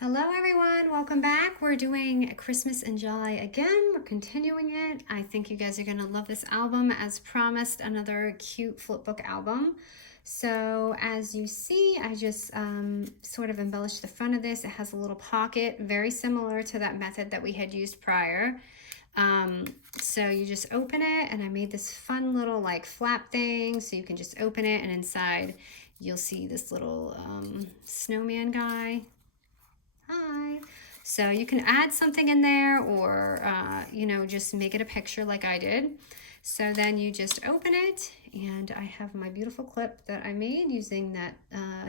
Hello everyone, welcome back. We're doing Christmas in July again. We're continuing it. I think you guys are gonna love this album. As promised, another cute flipbook album. So as you see, I just sort of embellished the front of this. It has a little pocket, very similar to that method that we had used prior. So you just open it, and I made this fun little like flap thing, so you can just open it, and inside you'll see this little snowman guy. Hi. So you can add something in there, or, just make it a picture like I did. So then you just open it, and I have my beautiful clip that I made using that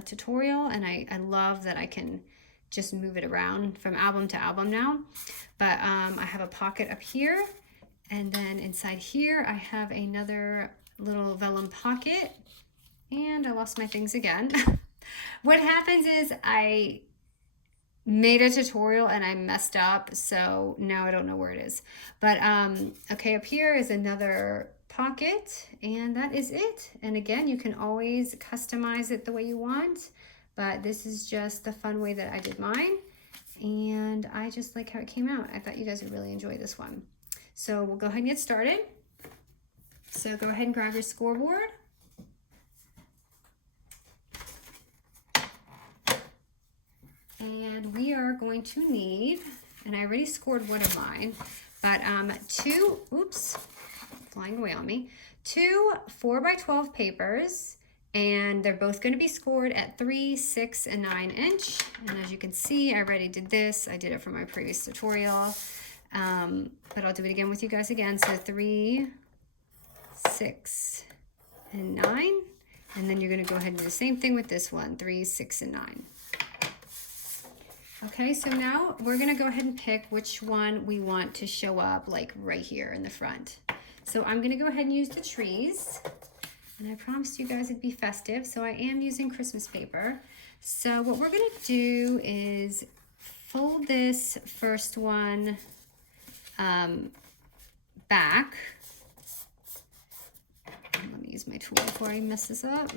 tutorial, and I love that I can just move it around from album to album now. But I have a pocket up here, and then inside here I have another little vellum pocket, and I lost my things again. What happens is I made a tutorial and I messed up, so now I don't know where it is. But okay, up here is another pocket, and that is it. And again, you can always customize it the way you want, but this is just the fun way that I did mine, and I just like how it came out. I thought you guys would really enjoy this one. So we'll go ahead and get started. So go ahead and grab your scoreboard. And we are going to need, and I already scored one of mine, but two, oops, flying away on me, two 4x12 papers, and they're both going to be scored at 3, 6, and 9 inch. And as you can see, I already did this. I did it for my previous tutorial, but I'll do it again with you guys again. So 3, 6, and 9. And then you're going to go ahead and do the same thing with this one, 3, 6, and 9. Okay, so now we're gonna go ahead and pick which one we want to show up, like right here in the front. So I'm gonna go ahead and use the trees, and I promised you guys it'd be festive, so I am using Christmas paper. So what we're gonna do is fold this first one back. Let me use my tool before I mess this up.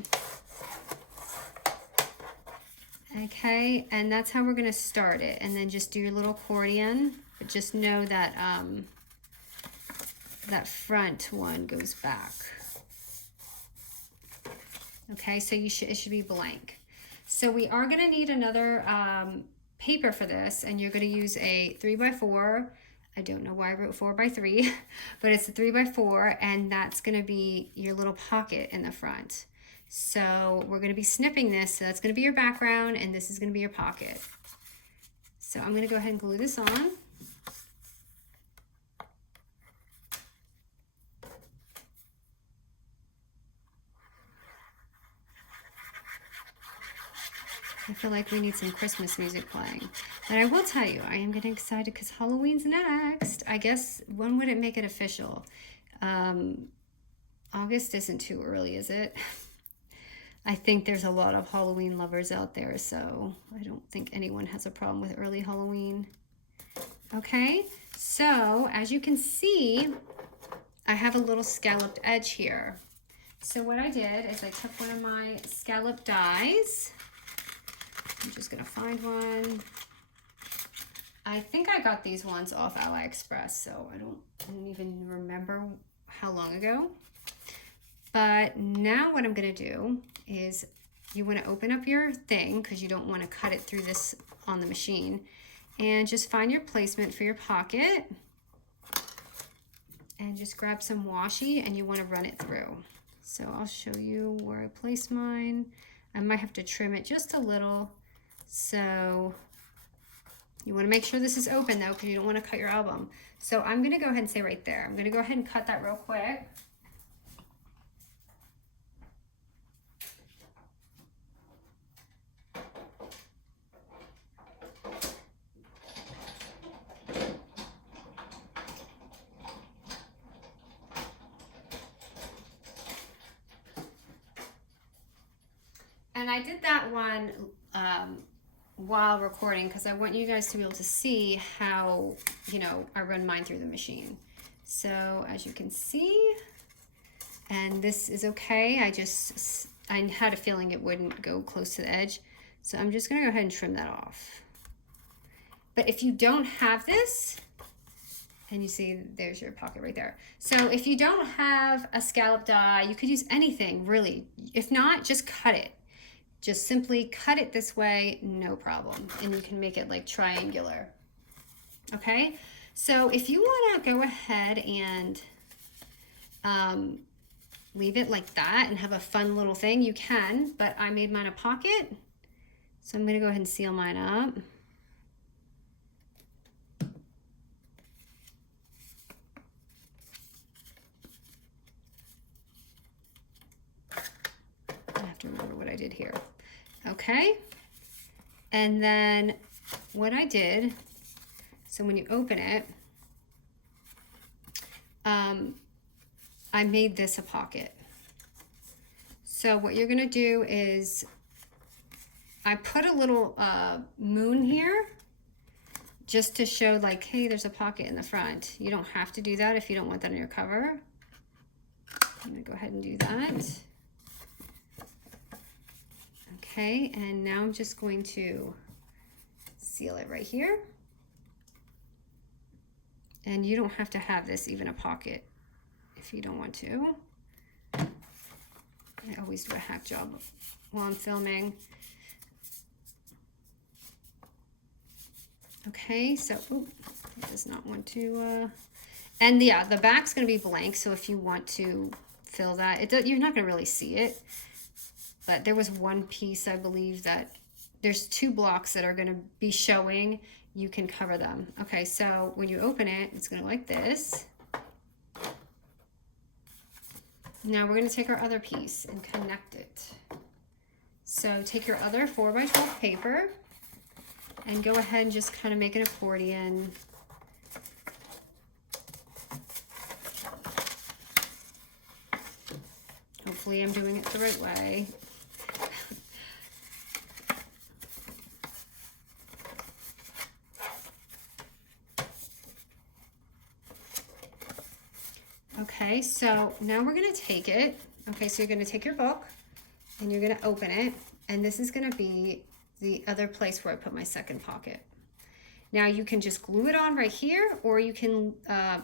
Okay, and that's how we're gonna start it, and then just do your little accordion, but just know that that front one goes back. Okay, so it should be blank. So we are gonna need another paper for this, and you're gonna use a 3x4. I don't know why I wrote 4x3, but it's a 3x4, and that's gonna be your little pocket in the front. So we're going to be snipping this, so that's going to be your background, and this is going to be your pocket. So I'm going to go ahead and glue this on. I feel like we need some Christmas music playing. But I will tell you, I am getting excited because Halloween's next. I guess, when would it make it official? August isn't too early, is it? I think there's a lot of Halloween lovers out there, so I don't think anyone has a problem with early Halloween. Okay, so as you can see, I have a little scalloped edge here. So what I did is I took one of my scallop dies. I'm just gonna find one. I think I got these ones off AliExpress, so I don't even remember how long ago. But now what I'm gonna do is, you wanna open up your thing because you don't wanna cut it through this on the machine, and just find your placement for your pocket, and just grab some washi, and you wanna run it through. So I'll show you where I place mine. I might have to trim it just a little. So you wanna make sure this is open though, because you don't wanna cut your album. So I'm gonna go ahead and say right there, I'm gonna go ahead and cut that real quick. And I did that one while recording because I want you guys to be able to see how, I run mine through the machine. So as you can see, and this is okay. I had a feeling it wouldn't go close to the edge. So I'm just gonna go ahead and trim that off. But if you don't have this, and you see there's your pocket right there. So if you don't have a scallop die, you could use anything really. If not, just cut it. Just simply cut it this way, no problem. And you can make it like triangular. Okay, so if you want to go ahead and leave it like that and have a fun little thing, you can, but I made mine a pocket. So I'm going to go ahead and seal mine up. I have to remember what I did here. Okay, and then what I did, so when you open it, I made this a pocket. So what you're gonna do is, I put a little moon here just to show like, hey, there's a pocket in the front. You don't have to do that if you don't want that on your cover. I'm gonna go ahead and do that. Okay, and now I'm just going to seal it right here. And you don't have to have this even a pocket if you don't want to. I always do a hack job while I'm filming. Okay, so, it does not want to, and yeah, the back's gonna be blank, so if you want to fill that, you're not gonna really see it, but there was one piece, I believe, that there's 2 blocks that are gonna be showing. You can cover them. Okay, so when you open it, it's gonna like this. Now we're gonna take our other piece and connect it. So take your other 4x12 paper and go ahead and just kind of make an accordion. Hopefully I'm doing it the right way. Okay, so now we're gonna take it. Okay, so you're gonna take your book and you're gonna open it, and this is gonna be the other place where I put my second pocket. Now you can just glue it on right here, or you can,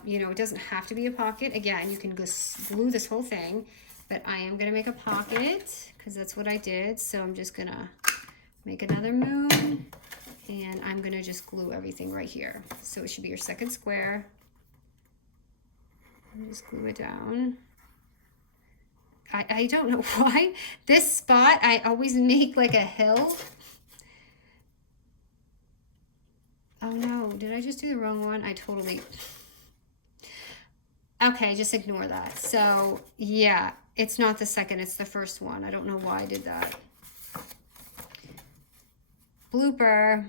you know, it doesn't have to be a pocket. Again, you can just glue this whole thing, but I am gonna make a pocket because that's what I did. So I'm just gonna make another moon, and I'm gonna just glue everything right here. So it should be your second square. Just glue it down. I don't know why this spot I always make like a hill. Oh no, did I just do the wrong one? I totally... Okay, just ignore that. So yeah, it's not the second, it's the first one. I don't know why I did that. Blooper.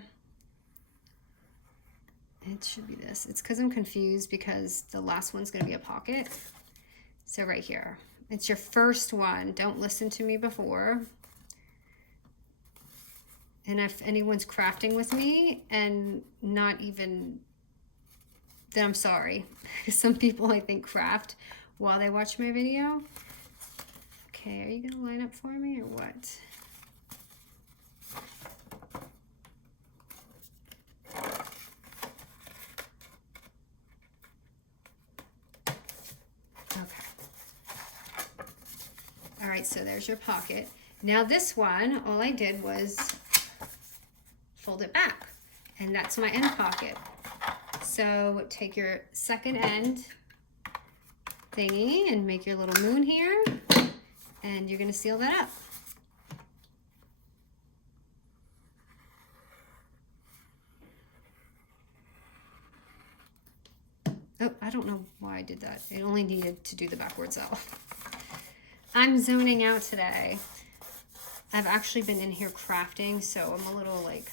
It should be this. It's because I'm confused because the last one's going to be a pocket. So right here. It's your first one. Don't listen to me before. And if anyone's crafting with me and not even, then I'm sorry. Some people, I think, craft while they watch my video. Okay, are you going to line up for me or what? All right, so there's your pocket. Now this one, all I did was fold it back, and that's my end pocket. So take your second end thingy and make your little moon here, and you're gonna seal that up. Oh, I don't know why I did that. It only needed to do the backwards L. I'm zoning out today. I've actually been in here crafting, so I'm a little like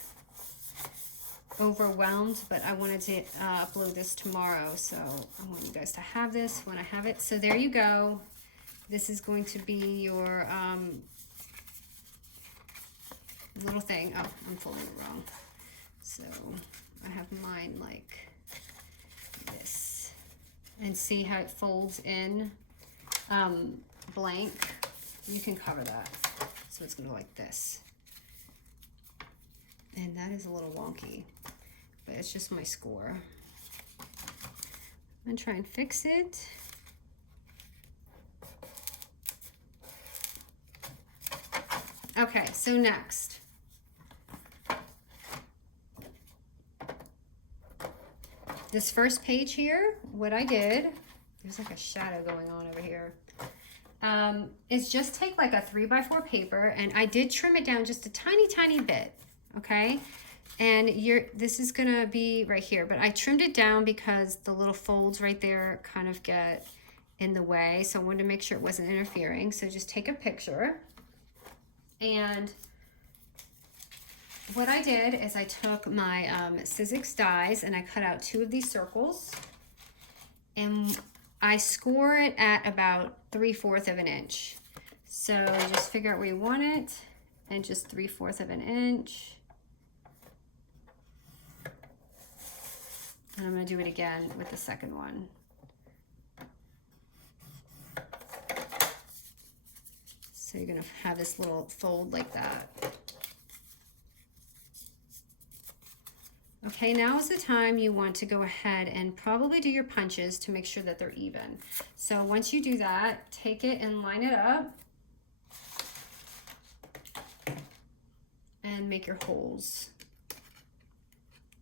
overwhelmed, but I wanted to upload this tomorrow, so I want you guys to have this when I have it. So there you go. This is going to be your little thing. Oh, I'm folding it wrong. So I have mine like this. And see how it folds in blank? You can cover that. So it's gonna go like this. And that is a little wonky. but it's just my score. I'm gonna try and fix it. Okay, so next. This first page here, what I did, there's like a shadow going on over here, is just take like a 3x4 paper, and I did trim it down just a tiny bit, okay? And this is gonna be right here, but I trimmed it down because the little folds right there kind of get in the way, so I wanted to make sure it wasn't interfering. So just take a picture, and what I did is I took my Sizzix dies and I cut out 2 of these circles, and I score it at about 3/4 of an inch. So just figure out where you want it, and just 3/4 of an inch. And I'm gonna do it again with the second one. So you're gonna have this little fold like that. Okay, now is the time you want to go ahead and probably do your punches to make sure that they're even. So once you do that, take it and line it up and make your holes.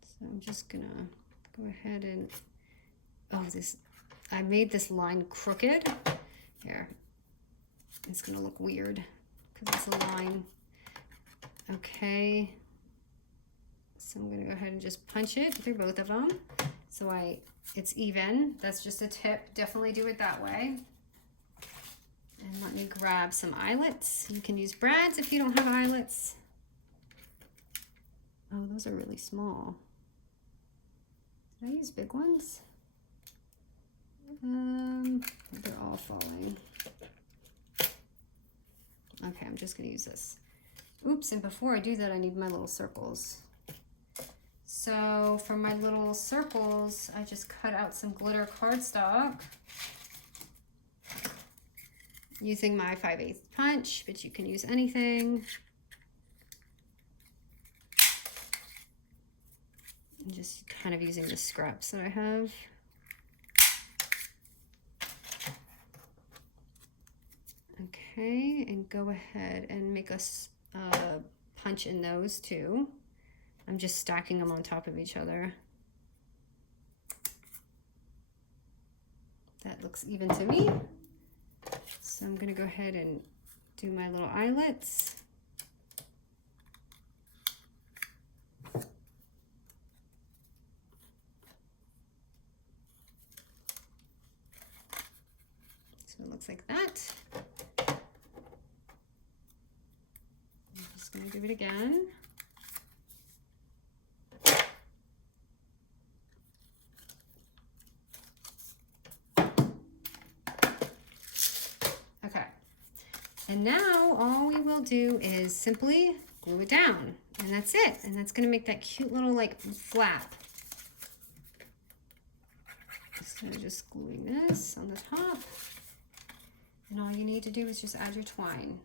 So I'm just gonna go ahead and, I made this line crooked. Here, it's gonna look weird because it's a line. Okay. So I'm gonna go ahead and just punch it through both of them. So it's even. That's just a tip. Definitely do it that way. And let me grab some eyelets. You can use brads if you don't have eyelets. Oh, those are really small. Did I use big ones? They're all falling. Okay, I'm just gonna use this. Oops, and before I do that, I need my little circles. So for my little circles, I just cut out some glitter cardstock using my 5/8 punch, but you can use anything. I'm just kind of using the scraps that I have. Okay, and go ahead and make us punch in those too. I'm just stacking them on top of each other. That looks even to me. So I'm gonna go ahead and do my little eyelets. So it looks like that. I'm just gonna do it again. And now all we will do is simply glue it down, and that's it. And that's gonna make that cute little like flap. So just gluing this on the top. And all you need to do is just add your twine.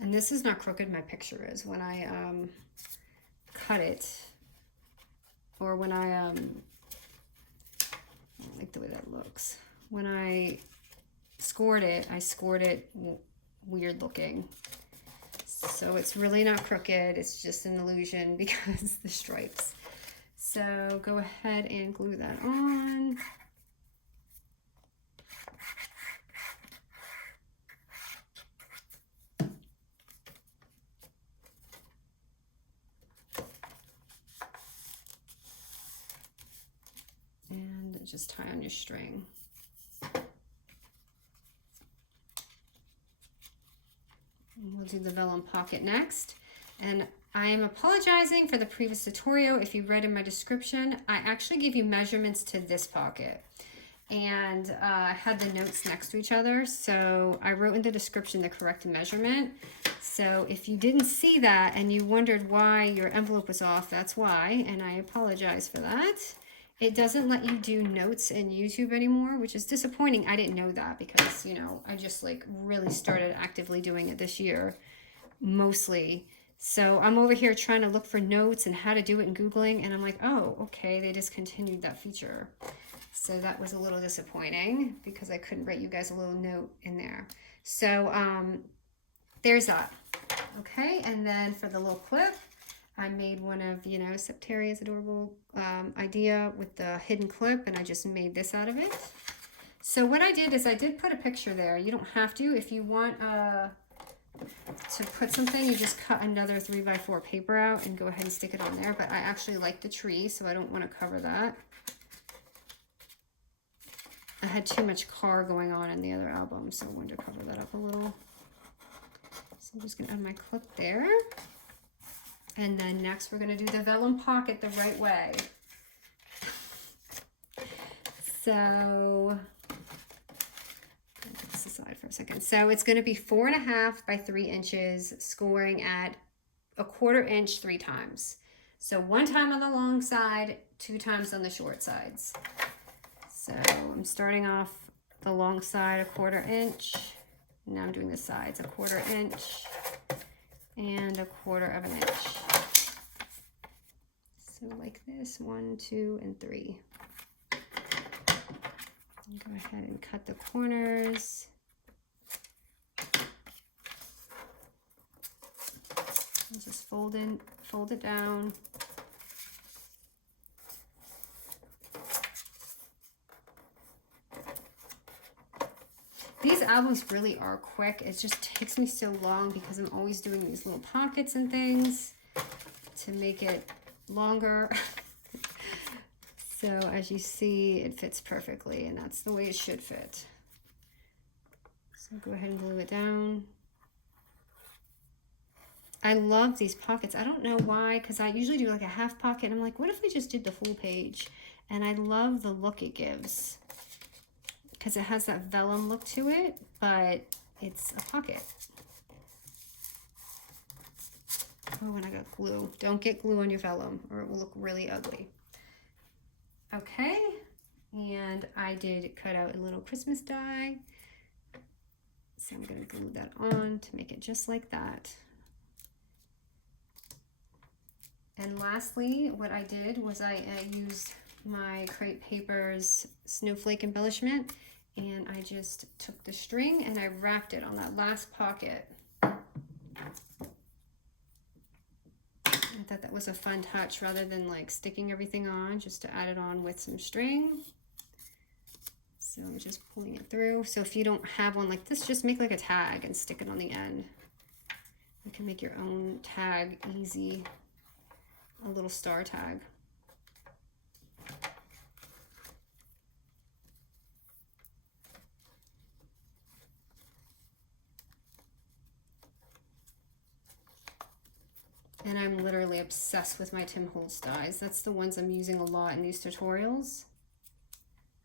And this is not crooked, my picture is. When I cut it, or when I don't like the way that looks. When I scored it weird looking. So it's really not crooked, it's just an illusion because the stripes. So go ahead and glue that on. And just tie on your string. And we'll do the vellum pocket next. And I am apologizing for the previous tutorial. If you read in my description, I actually gave you measurements to this pocket. And I had the notes next to each other. So I wrote in the description the correct measurement. So if you didn't see that and you wondered why your envelope was off, that's why. And I apologize for that. It doesn't let you do notes in YouTube anymore, which is disappointing. I didn't know that because, you know, I just like really started actively doing it this year, mostly. So I'm over here trying to look for notes and how to do it in Googling, and I'm like, oh, okay, they discontinued that feature. So that was a little disappointing because I couldn't write you guys a little note in there. So there's that. Okay, and then for the little clip, I made one of, you know, Septaria's adorable idea with the hidden clip, and I just made this out of it. So what I did is I did put a picture there. You don't have to. If you want to put something, you just cut another 3x4 paper out and go ahead and stick it on there. But I actually like the tree, so I don't want to cover that. I had too much car going on in the other album, so I wanted to cover that up a little. So I'm just going to add my clip there. And then next we're going to do the vellum pocket the right way. So, put this aside for a second. So it's going to be 4.5 by 3 inches, scoring at 1/4 inch 3 times. So 1 time on the long side, 2 times on the short sides. So I'm starting off the long side 1/4 inch. Now I'm doing the sides 1/4 inch and 1/4 inch. So like this, 1, 2, and 3. And go ahead and cut the corners. And just fold it down. These albums really are quick. It just takes me so long because I'm always doing these little pockets and things to make it longer. So as you see, it fits perfectly, and that's the way it should fit. So go ahead and glue it down. I love these pockets. I don't know why, because I usually do like a half pocket, and I'm like, what if I just did the full page? And I love the look it gives, because it has that vellum look to it, but it's a pocket. Oh, and I got glue. Don't get glue on your vellum or it will look really ugly. Okay, and I did cut out a little Christmas die. So I'm gonna glue that on to make it just like that. And lastly, what I did was I used my crepe paper's snowflake embellishment, and I just took the string and I wrapped it on that last pocket. I thought that was a fun touch rather than like sticking everything on, just to add it on with some string. So I'm just pulling it through. So if you don't have one like this, just make like a tag and stick it on the end. You can make your own tag easy, a little star tag. And I'm literally obsessed with my Tim Holtz dies. That's the ones I'm using a lot in these tutorials.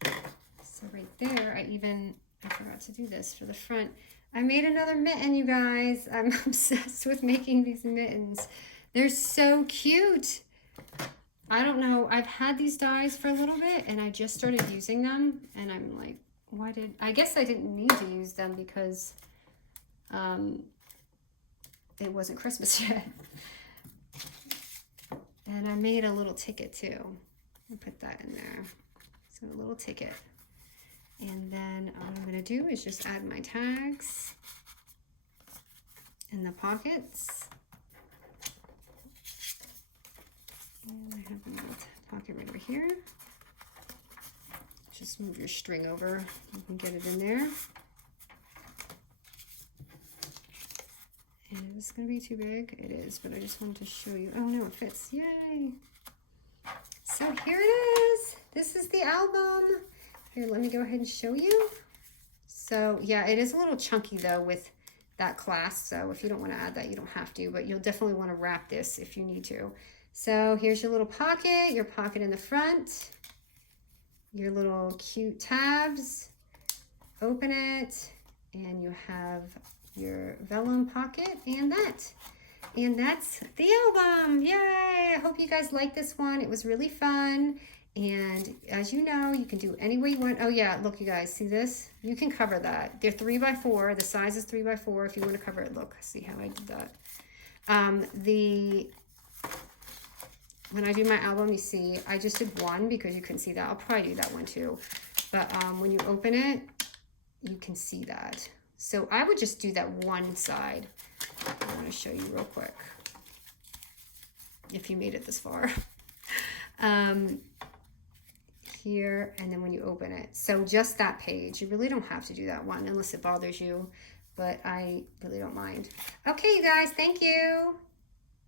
So right there, I forgot to do this for the front. I made another mitten, you guys. I'm obsessed with making these mittens. They're so cute. I don't know, I've had these dies for a little bit and I just started using them, and I'm like, I guess I didn't need to use them because it wasn't Christmas yet. And I made a little ticket too. I'll put that in there. So a little ticket. And then all I'm gonna do is just add my tags in the pockets. And I have a little pocket right over here. Just move your string over. You can get it in there. And is this gonna be too big? It is, but I just wanted to show you. Oh no, it fits, yay. So here it is. This is the album. Here, let me go ahead and show you. So yeah, it is a little chunky though with that clasp. So if you don't wanna add that, you don't have to, but you'll definitely wanna wrap this if you need to. So here's your little pocket in the front, your little cute tabs, open it, and you have your vellum pocket, and that's the album. Yay! I hope you guys like this one. It was really fun, And as you know, you can do any way you want. Oh yeah, look, you guys, see this? You can cover that. They're 3x4. The size is 3x4 if you want to cover it. Look, see how I did that. When I do my album, you see, I just did one because you couldn't see that. I'll probably do that one too. But when you open it, you can see that. So I would just do that one side. I'm going to show you real quick if you made it this far. Here, and then when you open it. So just that page. You really don't have to do that one unless it bothers you, but I really don't mind. Okay, you guys, thank you.